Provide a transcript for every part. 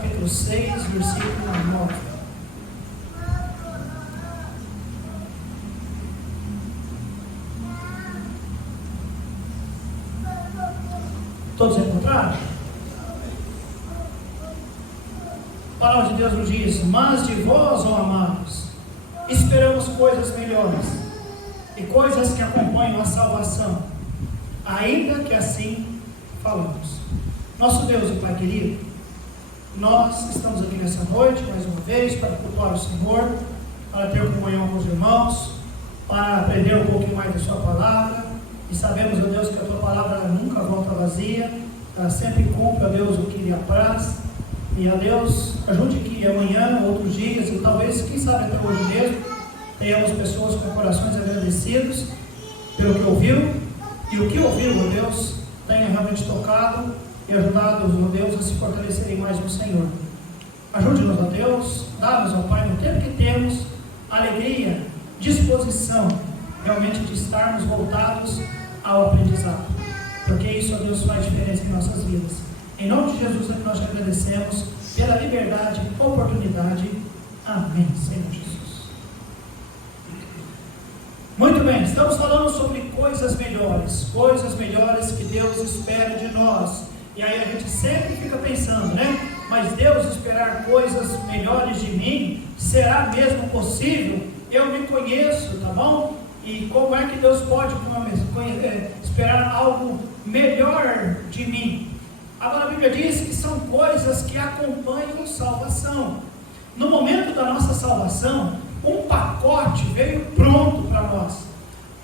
capítulo 6, versículo 9. Todos encontraram? A palavra de Deus nos diz: mas de vós, ó amados, esperamos coisas melhores e coisas que acompanham a salvação, ainda que assim falamos. Nosso Deus e Pai querido, nós estamos aqui nessa noite, mais uma vez, para cultuar o Senhor, para ter comunhão com os irmãos, para aprender um pouquinho mais da sua palavra, e sabemos, ó Deus, que a tua palavra nunca volta vazia, ela sempre cumpre, ó Deus, o que lhe apraz. E, ó Deus, ajude que amanhã, outros dias, e talvez, quem sabe até hoje mesmo, tenhamos pessoas com corações agradecidos pelo que ouviram, e o que ouviram, ó Deus, tenha realmente tocado e ajudado, ó Deus, a se fortalecerem mais no Senhor. Ajude-nos, ó Deus, dá-nos, ó Pai, no tempo que temos, alegria, disposição, realmente de estarmos voltados ao aprendizado, porque isso, ó Deus, faz diferença em nossas vidas. Em nome de Jesus é que nós te agradecemos pela liberdade, oportunidade. Amém, Senhor Jesus. Muito bem, estamos falando sobre coisas melhores que Deus espera de nós. E aí a gente sempre fica pensando, né? Mas Deus esperar coisas melhores de mim, será mesmo possível? Eu me conheço, tá bom? E como é que Deus pode esperar algo melhor de mim? Agora a Bíblia diz que são coisas que acompanham salvação. No momento da nossa salvação, um pacote veio pronto para nós.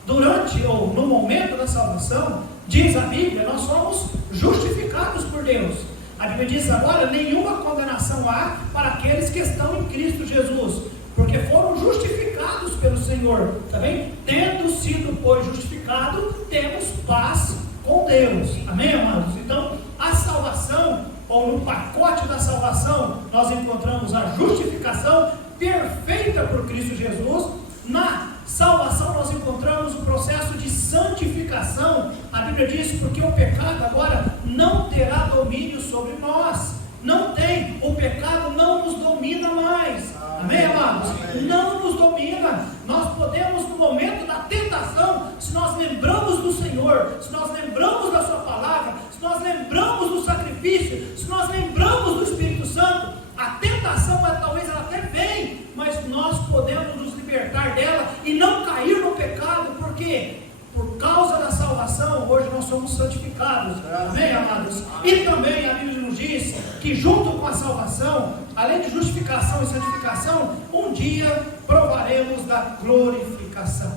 No momento da salvação, diz a Bíblia, nós somos justificados por Deus. A Bíblia diz agora, nenhuma condenação há para aqueles que estão em Cristo Jesus, porque foram justificados pelo Senhor, tá bem? Tendo sido, pois, justificado, temos paz com Deus, amém, amados? Então, a salvação, ou no pacote da salvação, nós encontramos a justificação perfeita por Cristo Jesus. Na salvação nós encontramos o processo de santificação. A Bíblia diz, porque o pecado agora não terá domínio sobre nós. Não tem, o pecado não nos domina mais. Amém, amados? Não nos domina. Nós podemos, no momento da tentação, se nós lembramos do Senhor, se nós lembramos da sua palavra, se nós lembramos do sacrifício, se nós lembramos do Espírito Santo, a tentação talvez ela até vem, mas nós podemos nos libertar dela e não cair no pecado, porque por causa da salvação, hoje nós somos santificados. Amém, amados? E também a Bíblia nos diz que junto com a salvação, além de justificação e santificação, um dia provaremos da glorificação.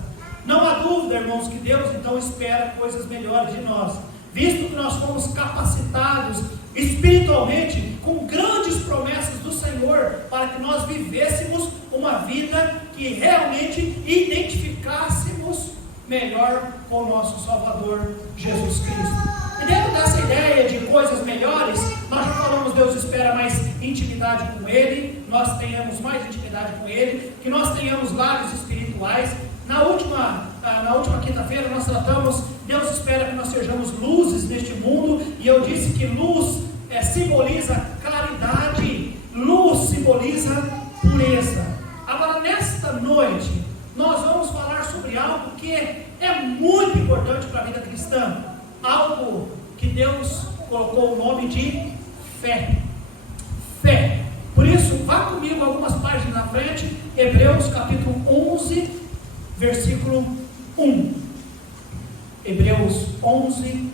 Não há dúvida, irmãos, que Deus então espera coisas melhores de nós, visto que nós fomos capacitados espiritualmente com grandes promessas do Senhor, para que nós vivêssemos uma vida que realmente identificássemos melhor com o nosso Salvador Jesus Cristo. E dentro dessa ideia de coisas melhores, nós já falamos, Deus espera mais intimidade com Ele, nós tenhamos mais intimidade com Ele, que nós tenhamos lábios espirituais. Na última quinta-feira nós tratamos, Deus espera que nós sejamos luzes neste mundo, e eu disse que luz simboliza claridade, luz simboliza pureza. Agora, nesta noite, nós vamos falar sobre algo que é muito importante para a vida cristã, algo que Deus colocou o nome de fé. Fé. Por isso, vá comigo algumas páginas na frente, Hebreus capítulo 11, versículo 1. Hebreus 11,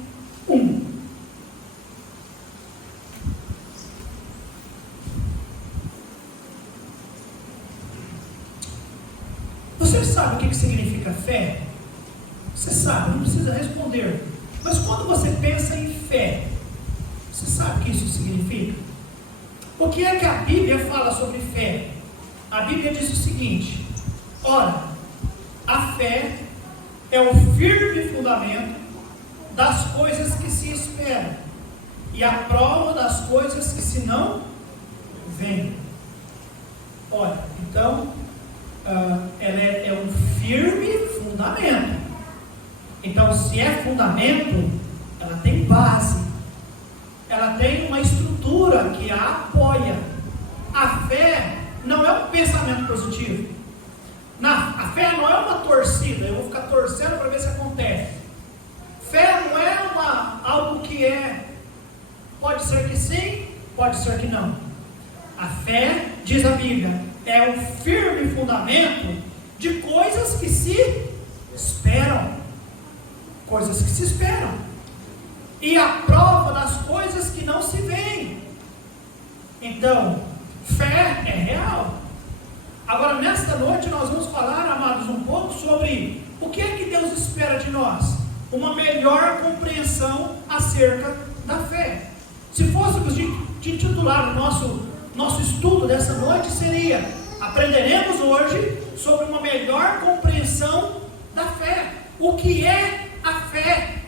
1. Você sabe o que significa fé? Você sabe, não precisa responder. Mas quando você pensa em fé, você sabe o que isso significa? O que é que a Bíblia fala sobre fé? A Bíblia diz o seguinte: ora, a fé é o firme fundamento das coisas que se esperam e a prova das coisas que se não veem. Olha, então, ela é um firme fundamento. Então, se é fundamento, ela tem base, ela tem uma estrutura que a apoia. que não. A fé, diz a Bíblia, é o firme fundamento de coisas que se esperam. Coisas que se esperam. E a prova das coisas que não se veem. Então, fé é real. Agora, nesta noite, nós vamos falar, amados, um pouco sobre o que é que Deus espera de nós. Uma melhor compreensão acerca da fé. Se fôssemos titular o nosso estudo dessa noite, seria: aprenderemos hoje sobre uma melhor compreensão da fé. O que é a fé?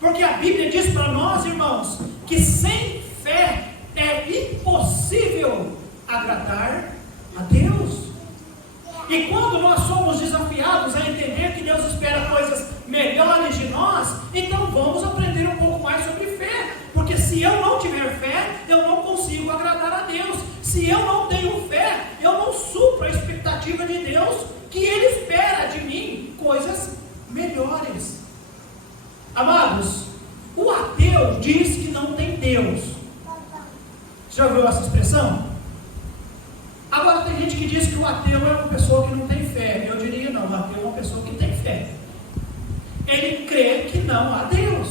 Porque a Bíblia diz para nós, irmãos, que sem fé é impossível agradar a Deus. E quando nós somos desafiados a entender que Deus espera coisas melhores de nós, então vamos aprender um pouco mais sobre fé. Porque se eu não tiver fé, eu não consigo agradar a Deus. Se eu não tenho fé, eu não supro a expectativa de Deus, que Ele espera de mim coisas melhores. Amados, o ateu diz que não tem Deus. Você já ouviu essa expressão? Agora tem gente que diz que o ateu é uma pessoa que não tem fé. Eu diria não, o ateu é uma pessoa que tem fé. Ele crê que não há Deus.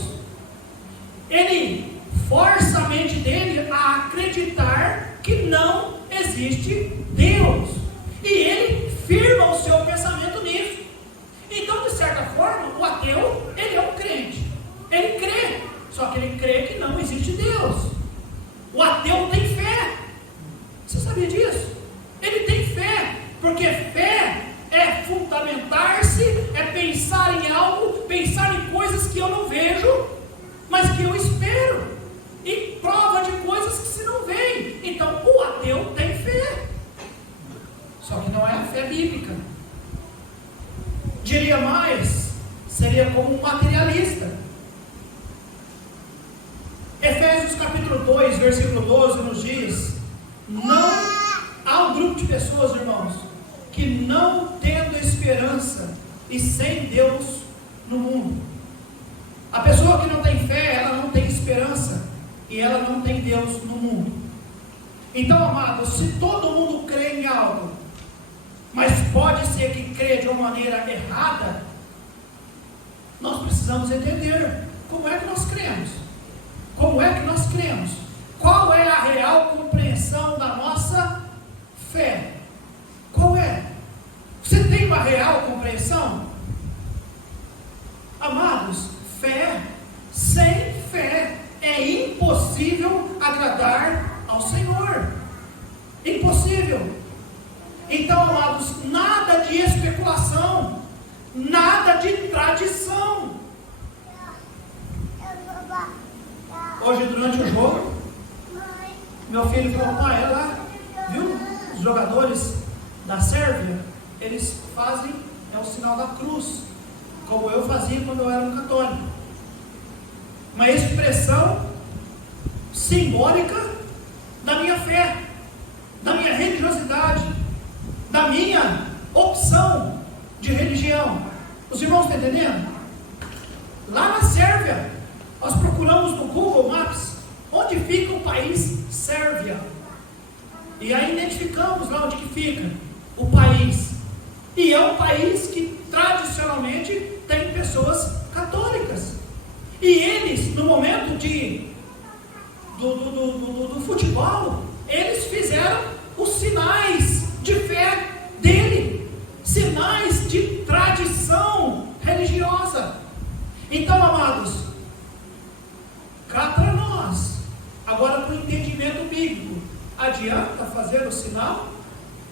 Ele força a mente dele a acreditar que não existe Deus. E ele firma o seu pensamento nisso. Então, de certa forma, o ateu, ele é um crente. Ele crê, só que ele crê que não existe Deus. O ateu tem fé. Você sabia disso? Ele tem fé, porque fé é fundamentar-se, é pensar em algo, pensar em coisas que eu não vejo, mas que eu espero, e prova de coisas que se não veem. Então, o ateu tem fé, só que não é a fé bíblica. Diria mais, seria como um materialista. Efésios capítulo 2, versículo 12 nos diz: não há um grupo de pessoas, irmãos, que não tendo esperança e sem Deus no mundo. A pessoa que não tem fé, ela não tem esperança e ela não tem Deus no mundo. Então, amados, se todo mundo crê em algo, mas pode ser que crê de uma maneira errada, nós precisamos entender como é que nós cremos. Como é que nós cremos? Qual é a real compreensão da nossa fé? Qual é? Você tem uma real compreensão? Amados, fé, sem fé, é impossível agradar ao Senhor. Impossível. Então, amados, nada de especulação, nada de tradição. Hoje, durante o jogo, meu filho falou: pai, é lá, viu? Os jogadores da Sérvia, eles fazem, o sinal da cruz, como eu fazia quando eu era um católico. Uma expressão simbólica da minha fé, da minha religiosidade, da minha opção de religião. Os irmãos estão entendendo? Lá na Sérvia, nós procuramos no Google Maps onde fica o país Sérvia, e aí identificamos lá onde que fica o país. E é um país que tradicionalmente tem pessoas católicas. E eles, no momento do futebol, eles fizeram os sinais de fé dele, sinais de tradição religiosa. Então, amados, cá para nós, agora para o entendimento bíblico, adianta fazer o sinal?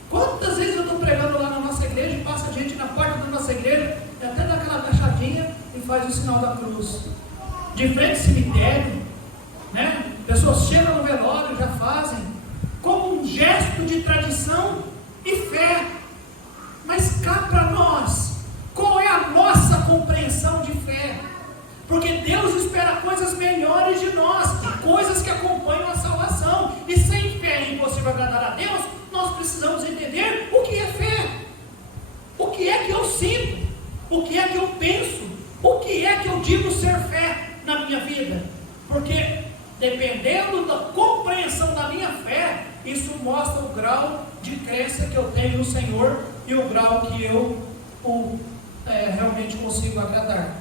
Quantas vezes eu estou pregando lá na nossa igreja e passa gente na porta da nossa igreja e até dá aquela agachadinha e faz o sinal da cruz, de frente ao cemitério, né? Pessoas chegam no velório, já fazem, como um gesto de tradição e fé. Mas cá para nós, qual é a nossa compreensão de fé? Porque Deus espera coisas melhores de nós, coisas que acompanham a salvação. E sem fé é impossível agradar a Deus. Nós precisamos entender o que é fé, o que é que eu sinto, o que é que eu penso, o que é que eu digo ser fé na minha vida. Porque dependendo da compreensão da minha fé, isso mostra o grau de crença que eu tenho no Senhor e o grau que eu realmente consigo agradar.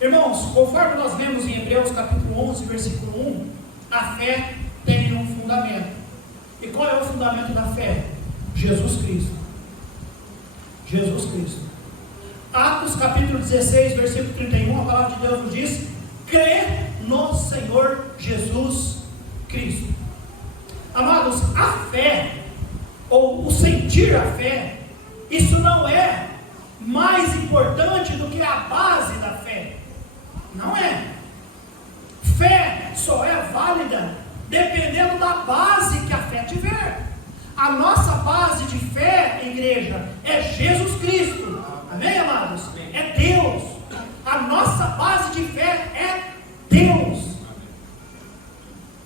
Irmãos, conforme nós vemos em Hebreus capítulo 11, versículo 1, a fé tem um fundamento. E qual é o fundamento da fé? Jesus Cristo. Jesus Cristo. Atos capítulo 16, versículo 31, a palavra de Deus nos diz: crê no Senhor Jesus Cristo. Amados, a fé, ou o sentir a fé, isso não é mais importante do que a base da fé. Não é. Fé só é válida dependendo da base que a fé tiver. A nossa base de fé, igreja, é Jesus Cristo. Amém, amados? É Deus. A nossa base de fé é Deus.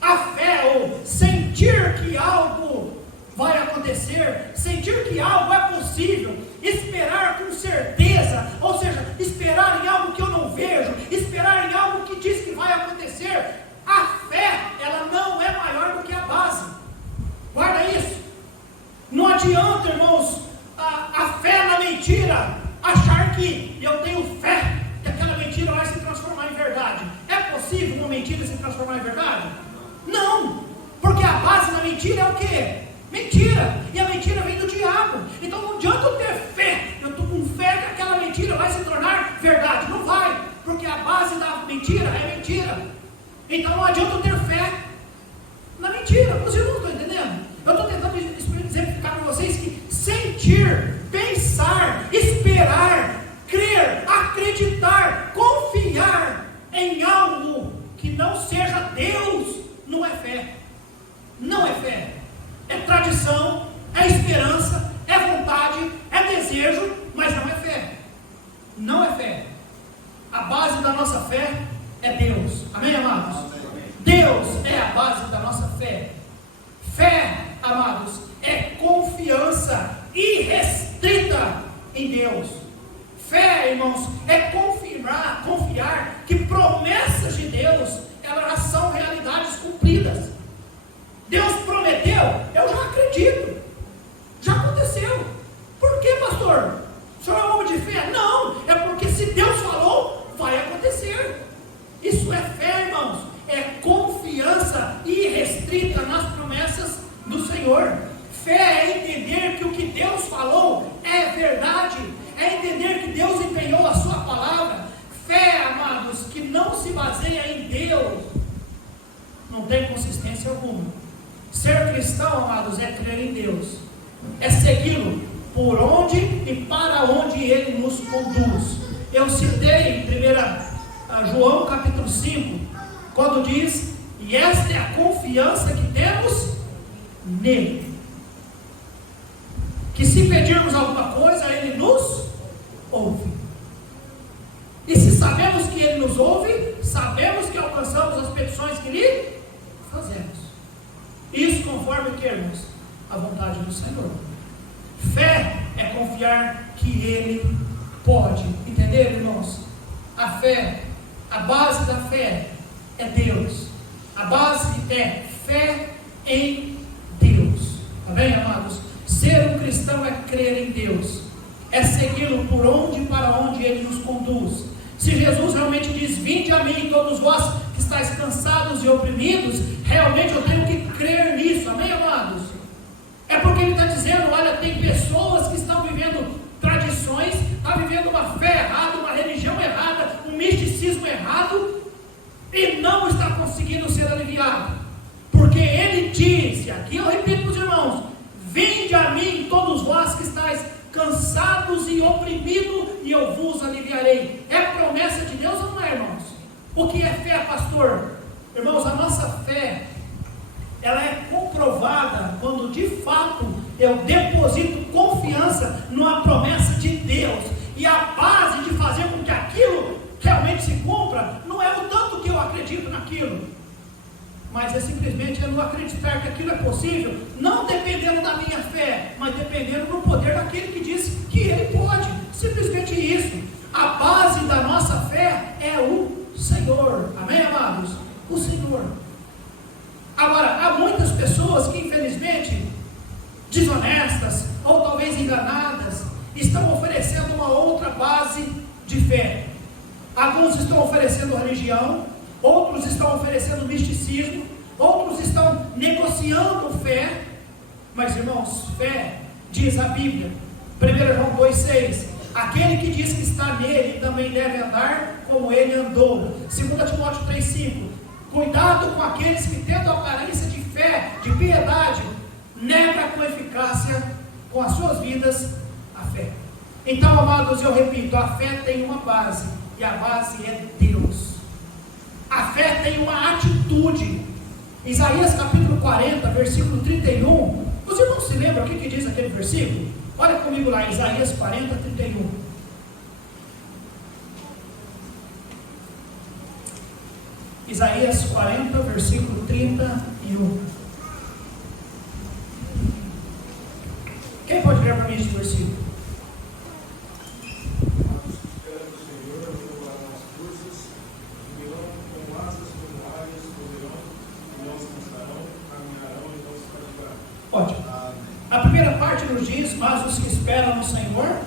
A fé, ou sentir que algo vai acontecer, sentir que algo é possível, esperar com certeza, ou seja, esperar em algo que eu não vejo, esperar em algo que diz que vai acontecer. A fé, ela não é maior do que a base. Guarda isso. Não adianta, irmãos, a fé na mentira, achar que eu tenho fé que aquela mentira vai se transformar em verdade. É possível uma mentira se transformar em verdade? Não, porque a base da mentira é o quê? Mentira, e a mentira vem do diabo. Então não adianta eu ter fé, eu estou com fé que aquela mentira vai se tornar verdade. Não vai, porque a base da mentira é mentira. Então não adianta eu ter fé na mentira. Vocês não estão entendendo? Eu estou tentando exemplificar para vocês que sentir, pensar, esperar, crer, acreditar, confiar em algo que não seja Deus, não é fé. Não é fé. É tradição, é esperança, é vontade, é desejo, mas não é fé. Não é fé. A base da nossa fé é Deus. Amém, amados? Amém. Deus é a base da nossa fé. Fé, amados, é confiança irrestrita em Deus. Fé, irmãos, é confiar que promessas de Deus, elas são realidades cumpridas. Deus prometeu, eu já acredito, já aconteceu. Por que, pastor? O senhor é um homem de fé? Não, é porque se Deus falou, vai acontecer. Isso é fé, irmãos, é confiança irrestrita nas promessas do Senhor. Fé é entender que o que Deus falou é verdade, é entender que Deus empenhou a sua palavra. Fé, amados, que não se baseia em Deus, não tem consistência alguma. Ser cristão, amados, é crer em Deus, é segui-lo por onde e para onde Ele nos conduz. Eu citei em 1 João capítulo 5, quando diz: e esta é a confiança que temos nele, que se pedirmos alguma coisa, Ele nos ouve. E se sabemos que Ele nos ouve, sabemos que alcançamos as petições que lhe fazemos. Isso conforme o que, irmãos? A vontade do Senhor. Fé é confiar que Ele pode. Entenderam, irmãos? A fé, a base da fé é Deus. A base é fé em Deus. Amém, amados? Ser um cristão é crer em Deus, é segui-lo por onde e para onde Ele nos conduz. Se Jesus realmente diz: vinde a mim todos vós que estáis cansados e oprimidos, realmente eu tenho que crer nisso. Amém, amados? É porque Ele está dizendo: olha, tem pessoas que estão vivendo tradições, estão vivendo uma fé errada, uma religião errada, um misticismo errado, e não está conseguindo ser aliviado, porque Ele disse, aqui eu repito para os irmãos: vinde a mim todos vós que estáis cansados e oprimidos, e eu vos aliviarei. É promessa de Deus ou não é, irmãos? O que é fé, pastor? Irmãos, a nossa fé, ela é comprovada quando de fato eu deposito confiança numa promessa de Deus, e a base de fazer com que aquilo realmente se cumpra não é o tanto que eu acredito naquilo, mas é simplesmente eu não acreditar que aquilo é possível, não dependendo da minha fé, mas dependendo do poder daquele que disse que Ele pode. Simplesmente isso. A base da nossa fé é o Senhor. Amém, amados? O Senhor. Agora, há muitas pessoas que infelizmente, desonestas, ou talvez enganadas, estão oferecendo uma outra base de fé. Alguns estão oferecendo religião, outros estão oferecendo misticismo, outros estão negociando fé. Mas irmãos, fé, diz a Bíblia, 1 João 2,6, aquele que diz que está nele também deve andar como ele andou. 2 Timóteo 3,5, cuidado com aqueles que tendo aparência de fé, de piedade, nega com eficácia, com as suas vidas, a fé. Então, amados, eu repito, a fé tem uma base, e a base é Deus. A fé tem uma atitude. Isaías capítulo 40, versículo 31, os irmãos se lembram o que diz aquele versículo? Olha comigo lá, Isaías 40, 31. Isaías 40, versículo 31. Quem pode ler para mim esse versículo? Ótimo. A primeira parte nos diz: mas os que esperam no Senhor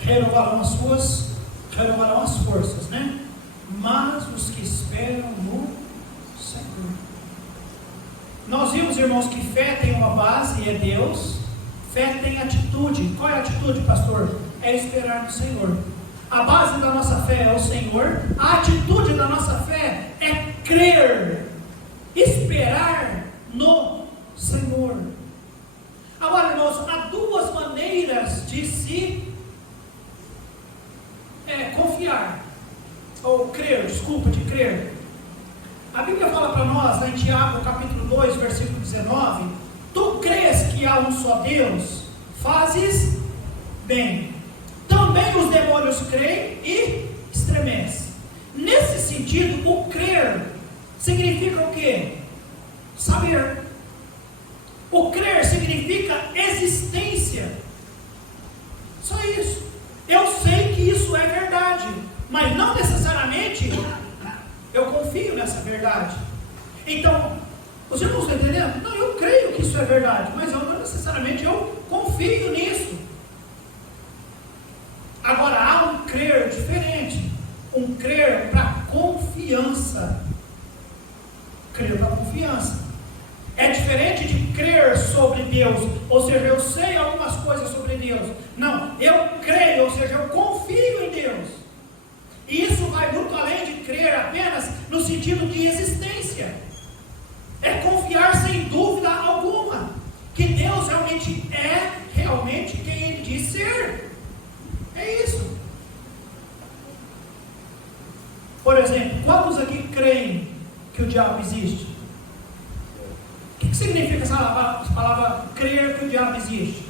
renovarão as forças, né? Mas os que esperam no Senhor. Nós vimos, irmãos, que fé tem uma base e é Deus. Fé tem atitude. Qual é a atitude, pastor? É esperar no Senhor. A base da nossa fé é o Senhor. A atitude da nossa fé é crer, esperar no Senhor. Agora, irmãos, há duas maneiras de se confiar, ou crer, de crer. A Bíblia fala para nós, em Tiago capítulo 2, versículo 19, tu crês que há um só Deus, fazes bem. Também os demônios creem e estremecem. Nesse sentido, o crer significa o quê? Saber. O crer significa existência. Só isso. Eu sei que isso é verdade, mas não necessariamente eu confio nessa verdade. Então, os irmãos estão entendendo? Não, eu creio que isso é verdade, mas não necessariamente eu confio nisso. Agora, há um crer diferente. Um crer para confiança. Crer para confiança. É diferente de crer sobre Deus, ou seja, eu sei algumas coisas sobre Deus. Não, eu creio, ou seja, eu confio em Deus. E isso vai muito além de crer apenas no sentido de existência. É confiar sem dúvida alguma que Deus realmente é quem Ele diz ser. É isso. Por exemplo, quantos aqui creem que o diabo existe? O que significa essa palavra crer que o diabo existe?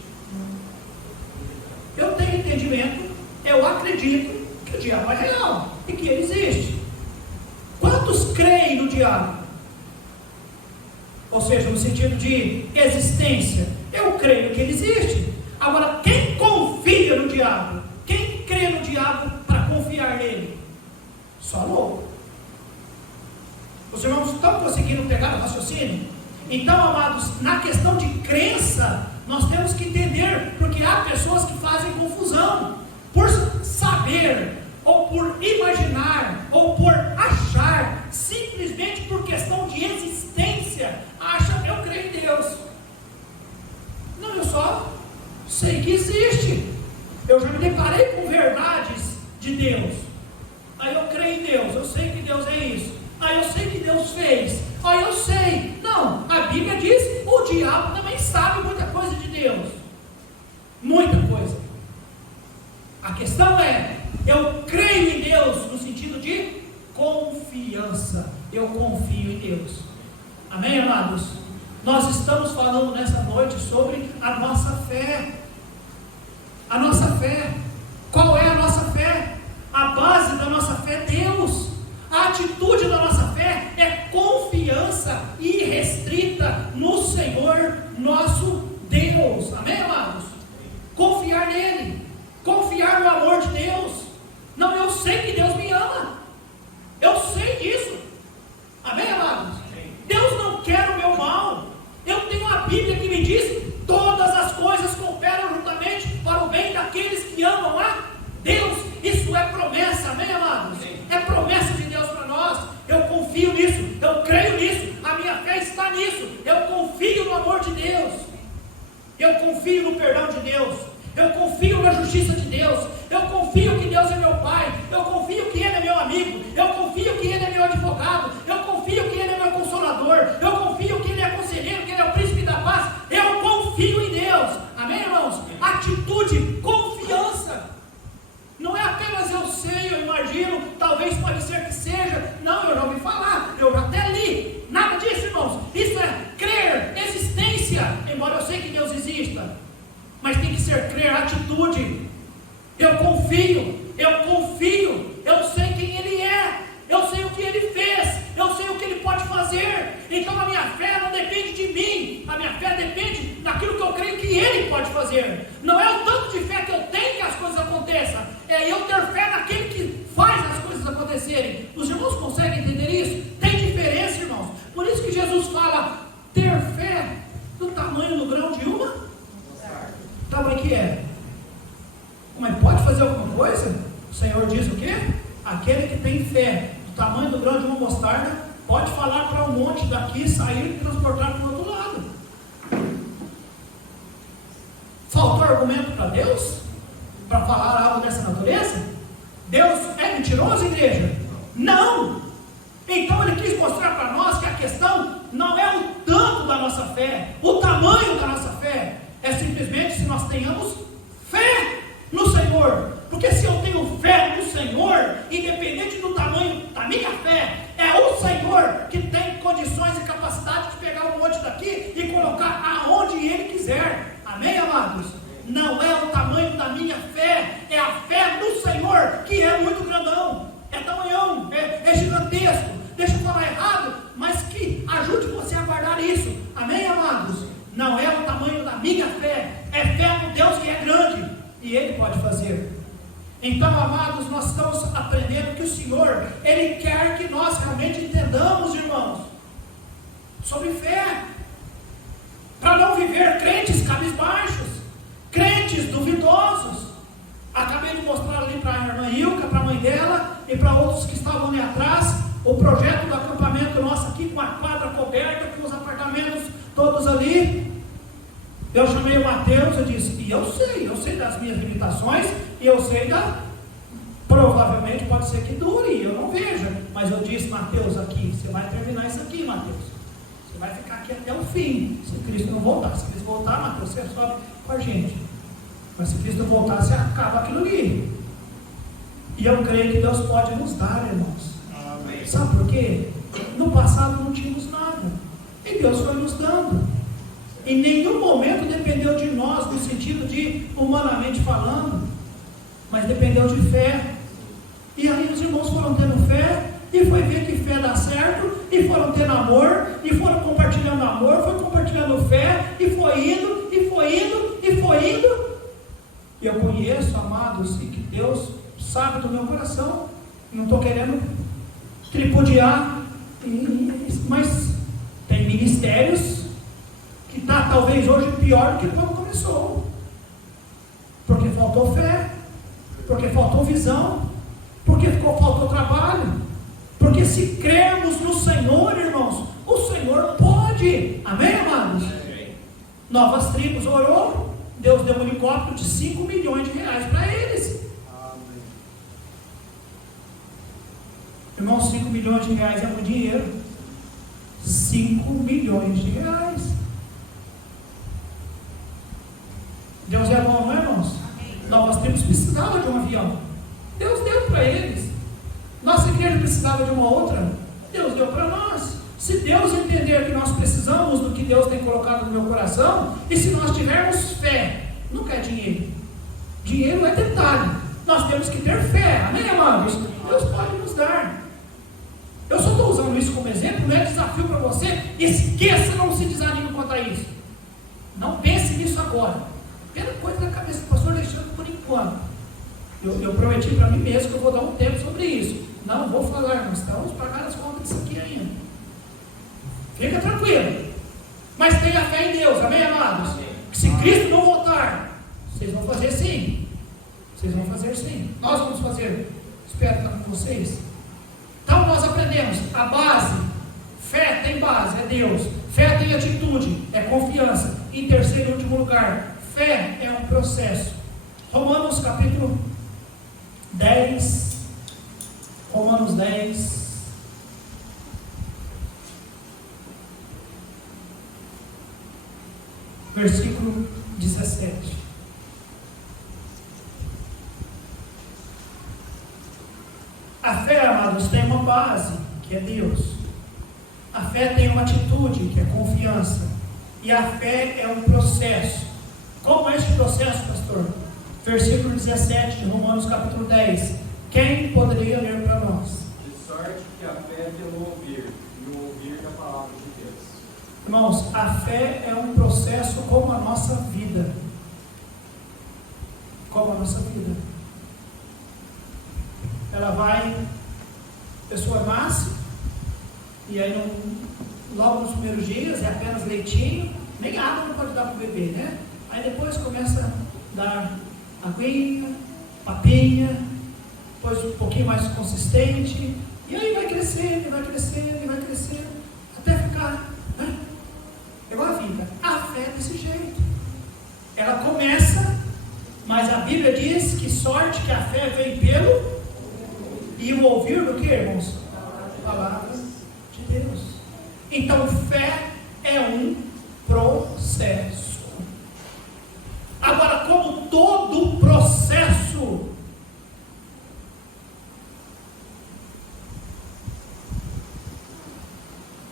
Eu tenho entendimento, eu acredito que o diabo é real e que ele existe. Quantos creem no diabo? Ou seja, no sentido de existência, eu creio que ele existe. Agora, quem confia no diabo? Quem crê no diabo para confiar nele? Só louco. Os irmãos estão conseguindo pegar o raciocínio? Então, amados, na questão de crença, nós temos que entender, porque há pessoas que fazem confusão, por saber, ou por imaginar, ou por achar, simplesmente por questão de existência, acha, eu creio em Deus. Não, eu só sei que existe. Eu já me deparei com verdades de Deus. Aí eu creio em Deus, eu sei que Deus é isso. Aí eu sei que Deus fez. Aí eu sei. Não, a Bíblia diz, o diabo também sabe muita coisa de Deus. Muita coisa. A questão é, eu creio em Deus no sentido de confiança. Eu confio em Deus. Amém, amados? Nós estamos falando nessa noite sobre a nossa fé. A nossa fé. Qual é a nossa fé? A base da nossa fé é Deus. A atitude da nossa fé é confiança irrestrita no Senhor nosso Deus. Amém, amados? Confiar nele. Confiar no amor de Deus. Não, eu sei que Deus me ama. Eu sei disso. Amém, amados? Deus não quer diz: todas as coisas cooperam juntamente para o bem daqueles que amam a Deus. Isso é promessa, amém, amados? É promessa de Deus para nós. Eu confio nisso, eu creio nisso, a minha fé está nisso. Eu confio no amor de Deus, eu confio no perdão de Deus, eu confio na justiça de Deus, eu confio que Deus é meu Pai, eu confio que Ele é meu amigo, eu confio que Ele é meu advogado, eu confio que Ele é meu consolador, eu confio que Ele é conselheiro, que Ele é o príncipe da paz. Eu confio em Deus, amém, irmãos? Atitude, confiança. Não é apenas eu sei, eu imagino, talvez pode ser que seja. Não, eu já ouvi falar, eu já até li. Nada disso, irmãos. Isso é crer, existência. Embora eu sei que Deus exista, mas tem que ser crer, atitude. Eu confio, eu sei quem Ele é, eu sei o que Ele fez, eu sei o que Ele pode fazer. Então a minha fé não depende de mim, a minha fé depende daquilo que eu creio que Ele pode fazer. Não é o tanto de fé que eu tenho que as coisas aconteçam, é eu ter fé naquele que faz as coisas acontecerem. Os irmãos conseguem entender isso? Tem diferença, irmãos. Por isso que Jesus fala: ter fé do tamanho do grão de uma tamanho que é. Mas pode fazer alguma coisa? O Senhor diz o quê? Aquele que tem fé do tamanho do grão de uma mostarda pode falar para um monte daqui sair e transportar para o outro lado. Faltou argumento para Deus? Para falar algo dessa natureza? Deus é mentiroso, igreja? Não! Então Ele quis mostrar para nós que a questão não é o tanto da nossa fé, o tamanho da nossa fé, é simplesmente se nós tenhamos fé no Senhor. Porque se eu tenho fé no Senhor, independente do tamanho da minha fé, é o Senhor que tem condições e capacidade de pegar um monte daqui e colocar aonde Ele quiser. Amém, amados? Não é o tamanho da minha fé, é a fé no Senhor, que é muito grandão, é tamanhão, é gigantesco. Deixa eu falar errado, mas que ajude você a guardar isso. Amém, amados? Não é o tamanho da minha fé, é fé no Deus que é grande e Ele pode fazer. Então, amados, nós estamos aprendendo que o Senhor, Ele quer que nós realmente entendamos, irmãos, sobre fé, para não viver crentes cabisbaixos, crentes duvidosos. Acabei de mostrar ali para a irmã Ilka, para a mãe dela e para outros que estavam ali atrás, o projeto do acampamento nosso aqui, com a quadra coberta, com os apartamentos todos ali. Eu chamei o Mateus, eu disse: e eu sei das minhas limitações, e eu sei provavelmente pode ser que dure, eu não vejo, mas eu disse: Mateus, aqui, você vai terminar isso aqui, Mateus, você vai ficar aqui até o fim, se Cristo não voltar. Se Cristo voltar, Mateus, você sobe com a gente, mas se Cristo voltar, você acaba aquilo ali. E eu creio que Deus pode nos dar, irmãos. Amém. Sabe por quê? No passado não tínhamos nada, e Deus foi nos dando. Em nenhum momento dependeu de nós, no sentido de humanamente falando, mas dependeu de fé. E aí os irmãos foram tendo fé, e foi ver que fé dá certo, e foram tendo amor, e foram compartilhando amor, foi compartilhando fé, e foi indo, e foi indo, e foi indo. E eu conheço, amados, e que Deus sabe do meu coração, não estou querendo tripudiar, mas tem ministérios que está talvez hoje pior do que quando começou, porque faltou fé, porque faltou visão, porque faltou trabalho. Porque se crermos no Senhor, irmãos, o Senhor pode. Amém, amados? Amém. Novas Tribos orou, Deus deu um helicóptero de 5 milhões de reais para eles. Amém. Irmãos, 5 milhões de reais é muito dinheiro. 5 milhões de reais. Deus é bom, não é, irmãos? Amém. Novas Tribos precisava de um avião, Deus deu para eles. Nossa igreja precisava de uma outra, Deus deu para nós. Se Deus entender que nós precisamos do que Deus tem colocado no meu coração, e se nós tivermos fé, nunca é dinheiro, dinheiro é detalhe, nós temos que ter fé, amém, amados? Deus pode nos dar. Eu só estou usando isso como exemplo, não é desafio para você. Esqueça, não se desanime contra isso, não pense nisso agora, pela coisa da cabeça do pastor Alexandre por enquanto. Eu prometi para mim mesmo que eu vou dar um tempo sobre isso. Não vou falar, nós estamos pagando as contas disso aqui ainda. Fica tranquilo. Mas tenha fé em Deus, amém, amados? amados? Que se Cristo não voltar, vocês vão fazer sim. Vocês vão fazer sim. Nós vamos fazer. Espero estar com vocês. Então nós aprendemos a base. Fé tem base, é Deus. Fé tem atitude, é confiança. Em terceiro e último lugar, fé é um processo. Romanos capítulo 10. Romanos 10. Versículo 17. A fé, amados, tem uma base, que é Deus. A fé tem uma atitude, que é confiança. E a fé é um processo. Como é este processo, pastor? Versículo 17 de Romanos capítulo 10. Quem poderia ler para nós? De sorte que a fé é pelo ouvir, e o ouvir da palavra de Deus. Irmãos, a fé é um processo como a nossa vida. Como a nossa vida. Ela vai, a pessoa nasce, e aí logo nos primeiros dias é apenas leitinho, nem água não pode dar para o bebê, né? Aí depois começa a dar aguinha, papinha, depois um pouquinho mais consistente, e aí vai crescendo, e vai crescendo, e vai crescendo, até ficar, né? Igual a vida. A fé é desse jeito. Ela começa, mas a Bíblia diz que sorte que a fé vem pelo e o ouvir do que, irmãos? Palavras de Deus. Então fé é um processo. Agora, como todo processo,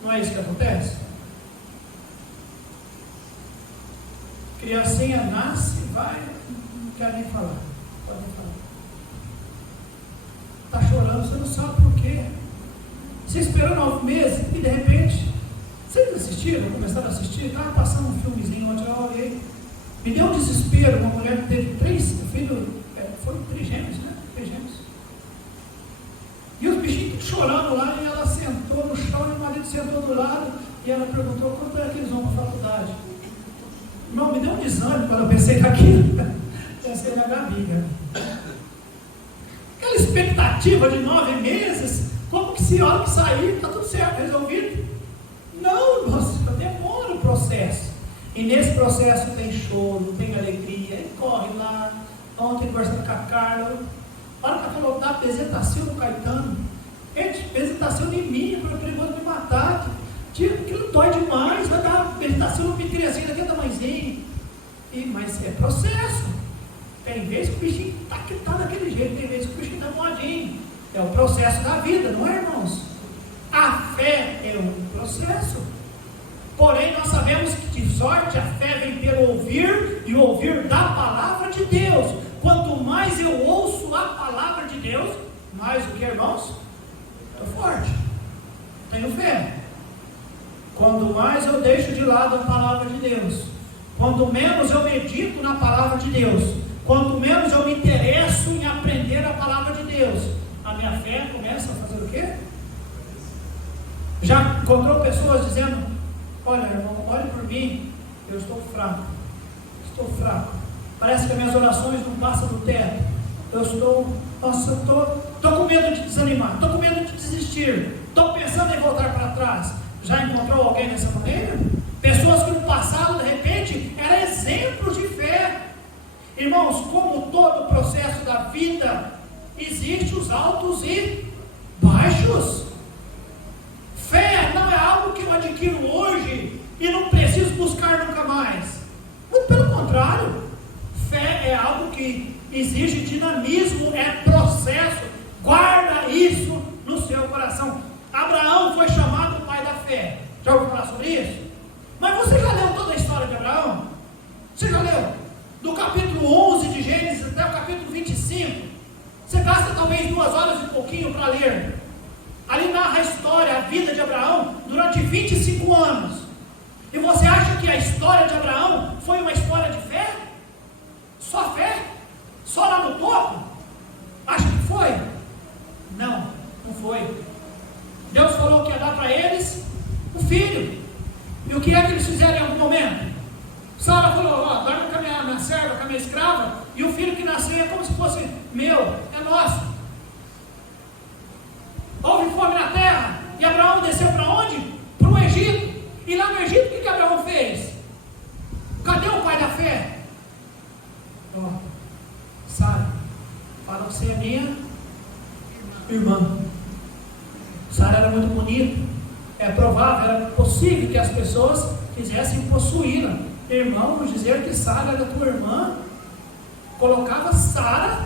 não é isso que acontece? Criancinha nasce, vai, não quer nem falar. Pode nem falar. Está chorando, você não sabe por quê. Você esperou 9 meses e de repente, vocês assistiram? Começaram a assistir? Estava passando um filmezinho ontem, eu olhei. Me deu um desespero, uma mulher que teve 3 filhos, foram trigêmeos, né? Trigêmeos. E os bichinhos chorando lá, e ela sentou no chão, e o marido sentou do lado, e ela perguntou quanto é que eles vão para a faculdade. Irmão, me deu um desânimo quando eu pensei naquilo. Pensei na Gabi, aquela expectativa de 9 meses, como que se olha que sair, está tudo certo, resolvido? Não, nossa, demora o processo. E nesse processo tem choro, tem alegria, ele corre lá. Ontem conversando com a Carla, a hora que ela falou da apresentação do Caetano, gente, apresentação em mim, foi perigoso me matar. Aquilo dói demais, vai dar apresentação no criancinha daquele tamanhozinho. Mas é processo. Tem vezes que o bichinho está daquele jeito, tem vezes que o bichinho está moadinho. É o processo da vida, não é, irmãos? A fé é um processo. Porém, nós sabemos que de sorte a fé vem pelo ouvir, e ouvir da palavra de Deus. Quanto mais eu ouço a palavra de Deus, mais o que, irmãos? Estou forte. Tenho fé. Quanto mais eu deixo de lado a palavra de Deus, quanto menos eu medito na palavra de Deus, quanto menos eu me interesso em aprender a palavra de Deus, a minha fé começa a fazer o quê? Já encontrou pessoas dizendo: olha, irmão, olhe por mim, eu estou fraco, parece que as minhas orações não passam do teto, eu estou com medo de desanimar, estou com medo de desistir, estou pensando em voltar para trás. Já encontrou alguém dessa maneira? Pessoas que no passado, de repente, eram exemplos de fé. Irmãos, como todo processo da vida, existem os altos e baixos. Fé não é algo que eu adquiro hoje e não preciso buscar nunca mais. Muito pelo contrário, fé é algo que exige dinamismo, é processo. Guarda isso no seu coração. Abraão foi chamado pai da fé. Já ouviu falar sobre isso? Mas você já leu toda a história de Abraão? Você já leu? Do capítulo 11 de Gênesis até o capítulo 25. Você gasta talvez 2 horas e pouquinho para ler. Ali narra a história, a vida de Abraão durante 25 anos. E você acha que a história de Abraão foi uma história de fé? Só fé? Só lá no topo? A Sara falou: ó, dorme com a minha serva, com a minha escrava, e o filho que nasceu é como se fosse meu, é nosso. Houve fome na terra, e Abraão desceu para onde? Para o Egito. E lá no Egito, o que Abraão fez? Cadê o pai da fé? Ó, Sara, fala que você é minha irmã. Sara era muito bonita. É provável, era possível que as pessoas quisessem possuí-la. Irmão, nos dizer que Sara era tua irmã, colocava Sara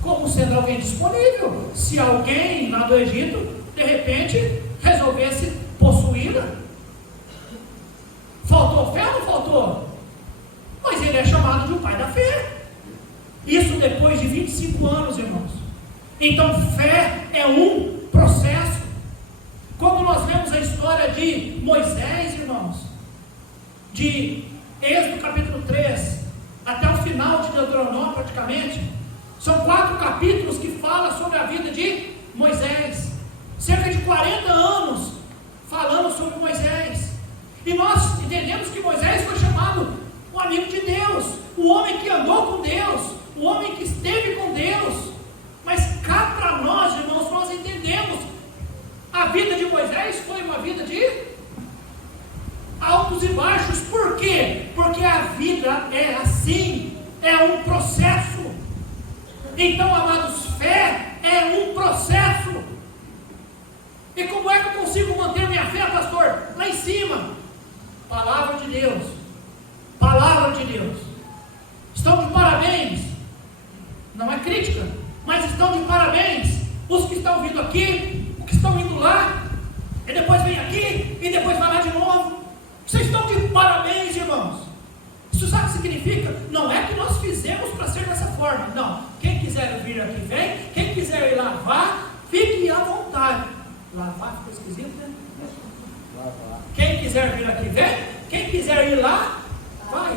como sendo alguém disponível. Se alguém lá do Egito, de repente, resolvesse possuí-la. Faltou fé ou não faltou? Mas ele é chamado de um pai da fé. Isso depois de 25 anos, irmãos. Então, fé é um processo. Quando nós vemos a história de Moisés, irmãos, de Êxodo capítulo 3, até o final de Deuteronômio praticamente, são 4 capítulos que falam sobre a vida de Moisés, cerca de 40 anos falando sobre Moisés, e nós entendemos que Moisés foi chamado o amigo de Deus, o homem que andou com Deus, o homem que esteve com Deus. Mas cá para nós, irmãos, nós entendemos, a vida de Moisés foi uma vida de altos e baixos. Por quê? Porque a vida é assim, é um processo. Então, amados, fé é um processo. E como é que eu consigo manter minha fé, pastor? Lá em cima, palavra de Deus, palavra de Deus. Estão de parabéns, não é crítica, mas estão de parabéns os que estão vindo aqui, os que estão indo lá, e depois vem aqui, e depois vai lá de novo. Vocês estão de parabéns, irmãos. Isso sabe o que significa? Não é que nós fizemos para ser dessa forma, não. Quem quiser vir aqui, vem. Quem quiser ir lavar, fique à vontade. Lavar ficou esquisito, né? Lavar. Quem quiser vir aqui, vem. Quem quiser ir lá, vai.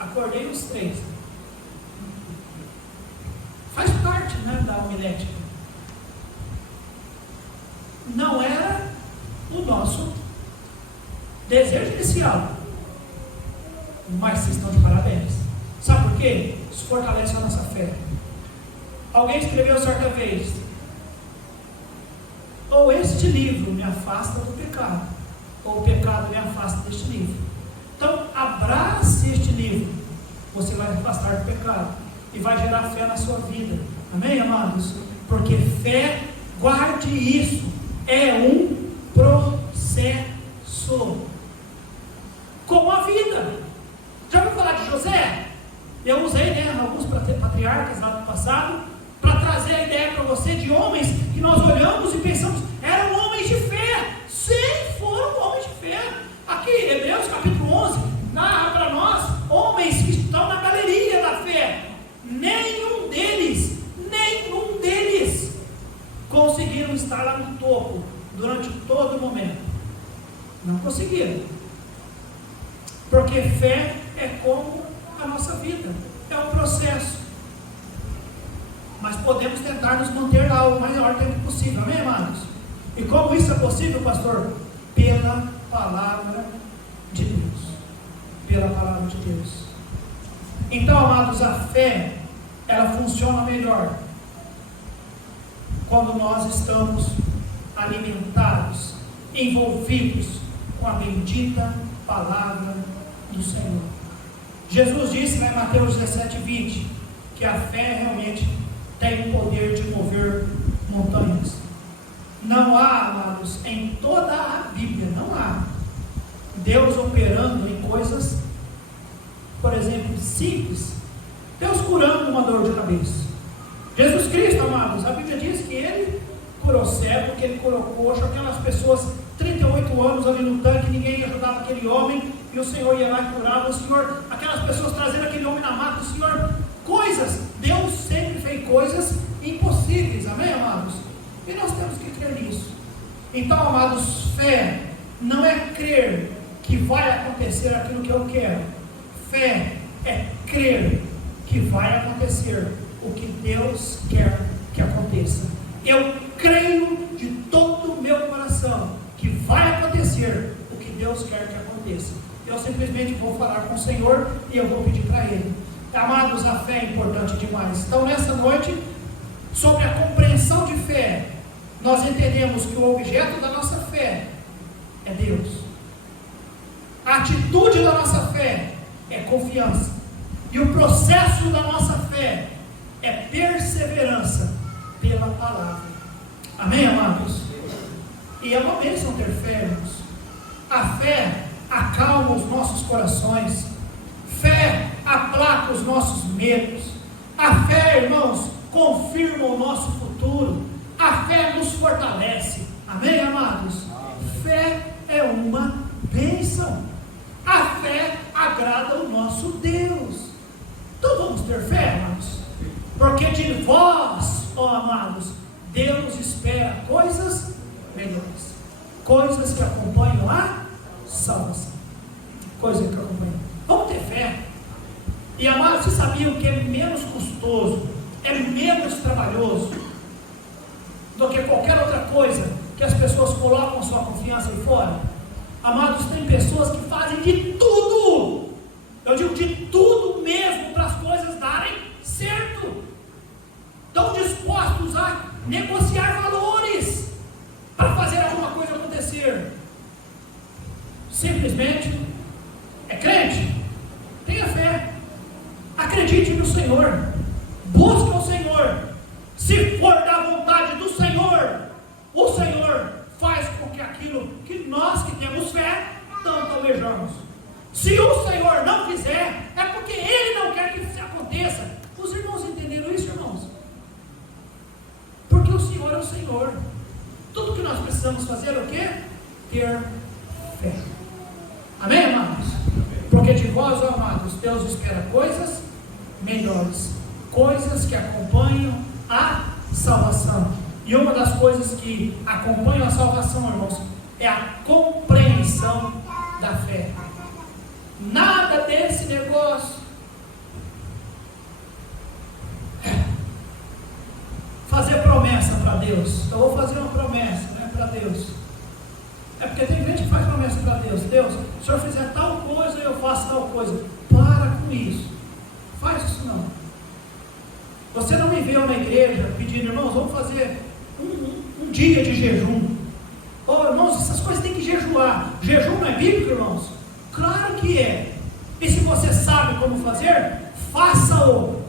Acordei os 3. Faz parte, né, da homilética. Não era o nosso desejo inicial, mas vocês estão de parabéns. Sabe por quê? Isso fortalece a nossa fé. Alguém escreveu certa vez: ou este livro me afasta do pecado, ou o pecado me afasta deste livro. Então, abrace este livro, você vai afastar do pecado e vai gerar fé na sua vida. Amém, amados? Porque fé, guarde isso, é um processo. Como a vida. Já ouviu falar de José? Eu usei, né, alguns patriarcas lá do passado para trazer a ideia para você de homens que nós olhamos e pensamos, eram homens de fé. Sim, foram homens de fé. Aqui, Hebreus capítulo 11, narra para nós homens que estão na galeria da fé. Nenhum deles conseguiram estar lá no topo durante todo o momento. Não conseguiram. Porque fé é como a nossa vida, é um processo. Mas podemos tentar nos manter lá o maior tempo possível, amém, amados? E como isso é possível, pastor? Pela palavra de Deus. Pela palavra de Deus. Então, amados, a fé, ela funciona melhor quando nós estamos alimentados, envolvidos com a bendita palavra do Senhor. Jesus disse lá em Mateus 17:20 que a fé realmente tem o poder de mover montanhas. Não há, amados, em toda a Bíblia, não há Deus operando em coisas, por exemplo, simples. Deus curando uma dor de cabeça. Jesus Cristo, amados, a Bíblia diz que Ele curou cego, que Ele curou coxo, aquelas pessoas, 38 anos ali no tanque, ninguém ajudava aquele homem, e o Senhor ia lá e curava o Senhor, aquelas pessoas trazendo aquele homem na mata, o Senhor, coisas, Deus sempre fez coisas impossíveis, amém, amados? E nós temos que crer nisso. Então, amados, fé não é crer que vai acontecer aquilo que eu quero. Fé é crer que vai acontecer o que Deus quer que aconteça. Eu creio de todo o meu coração que vai acontecer o que Deus quer que aconteça. Eu simplesmente vou falar com o Senhor e eu vou pedir para Ele. Amados, a fé é importante demais. Então, nessa noite, sobre a compreensão de fé, nós entendemos que o objeto da nossa fé é Deus. A atitude da nossa fé é confiança. E o processo da nossa fé é perseverança pela palavra. Amém, amados? E é uma bênção ter fé, irmãos. A fé acalma os nossos corações. Fé aplaca os nossos medos. A fé, irmãos, confirma o nosso futuro. A fé nos fortalece. Amém, amados? Fé é uma bênção. A fé agrada o nosso Deus. Então vamos ter fé, amados? Porque de vós, ó amados, Deus espera coisas melhores. Coisas que acompanham a salvação. Coisas que acompanham. Vamos ter fé. E amados, vocês sabiam que é menos custoso, é menos trabalhoso do que qualquer outra coisa que as pessoas colocam sua confiança aí fora? Amados, tem pessoas que fazem de tudo, eu digo de tudo mesmo, para as coisas darem certo. Estão dispostos a negociar valores para fazer alguma coisa acontecer. Simplesmente é crente. Tenha fé, acredite no Senhor, busque o Senhor. Se for da vontade do Senhor, o Senhor faz com que aquilo que nós que temos fé tanto almejamos. Se o Senhor não quiser, é porque Ele não quer que isso aconteça. Os irmãos entenderam isso, irmãos? Porque o Senhor é o Senhor. Tudo que nós precisamos fazer é o quê? Ter fé. Amém, amados? Porque de vós, ó amados, Deus espera coisas melhores, coisas que acompanham a salvação. E uma das coisas que acompanham a salvação, irmãos, é a compreensão da fé. Nada desse negócio fazer promessa para Deus. Eu vou fazer uma promessa, né, para Deus. É porque tem gente que faz promessa para Deus. Deus, se o Senhor fizer tal coisa, eu faço tal coisa. Para com isso. Faz isso não. Você não me viu na igreja pedindo, irmãos, vamos fazer um dia de jejum. Oh, irmãos, essas coisas tem que jejuar. Jejum não é bíblico, irmãos? Claro que é. E se você sabe como fazer, faça-o.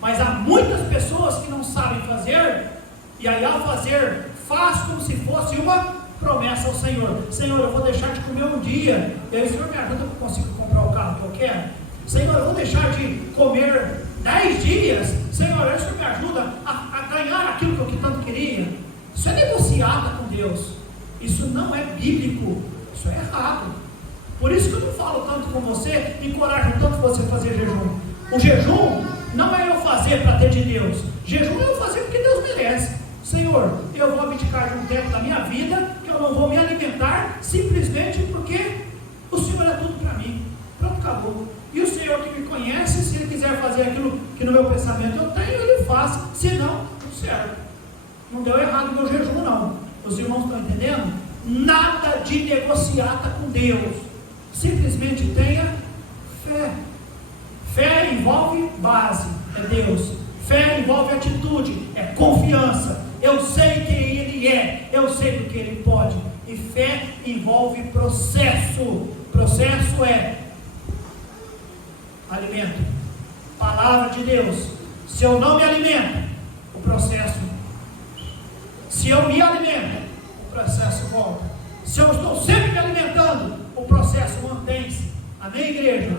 Mas há muitas pessoas que não sabem fazer, e aí ao fazer, faz como se fosse uma promessa ao Senhor. Senhor, eu vou deixar de comer um dia, e aí o Senhor me ajuda que eu consigo comprar o carro que eu quero. Senhor, eu vou deixar de comer 10 dias, Senhor, o Senhor me ajuda a ganhar aquilo que eu tanto queria. Isso é negociada com Deus. Isso não é bíblico. Isso é errado. Por isso que eu não falo tanto com você, encorajo tanto você a fazer jejum. O jejum não é eu fazer para ter de Deus. Jejum é eu fazer porque Deus merece. Senhor, eu vou abdicar de um tempo da minha vida que eu não vou me alimentar simplesmente porque o Senhor é tudo para mim. Pronto, acabou. E o Senhor que me conhece, se Ele quiser fazer aquilo que no meu pensamento eu tenho, Ele faz. Se não, tudo certo. Não deu errado o meu jejum, não. Os irmãos estão entendendo? Nada de negociata com Deus. Simplesmente tenha fé. Fé envolve base, é Deus. Fé envolve atitude, é confiança. Eu sei quem Ele é, eu sei do que Ele pode. E fé envolve processo. Processo é alimento, palavra de Deus. Se eu não me alimento, o processo. Se eu me alimento, o processo volta. Se eu estou sempre me alimentando, o processo mantém-se. Amém, igreja?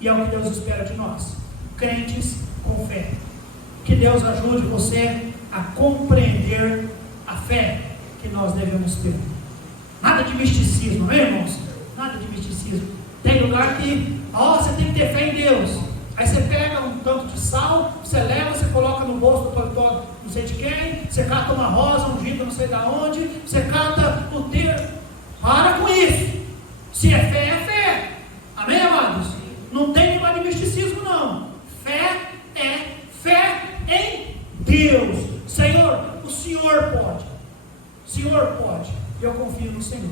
E é o que Deus espera de nós, crentes com fé. Que Deus ajude você a compreender a fé que nós devemos ter. Nada de misticismo, amém, irmãos? Nada de misticismo. Tem lugar que, você tem que ter fé em Deus. Aí você pega um tanto de sal, você leva, você coloca no bolso do paletó não sei de quem, você cata uma rosa, um vidro não sei de onde, você cata o terço. Para com isso. Se é fé. Amém, amados? Não tem negócio de misticismo, não. Fé é fé em Deus. Senhor, o Senhor pode. O Senhor pode. Eu confio no Senhor.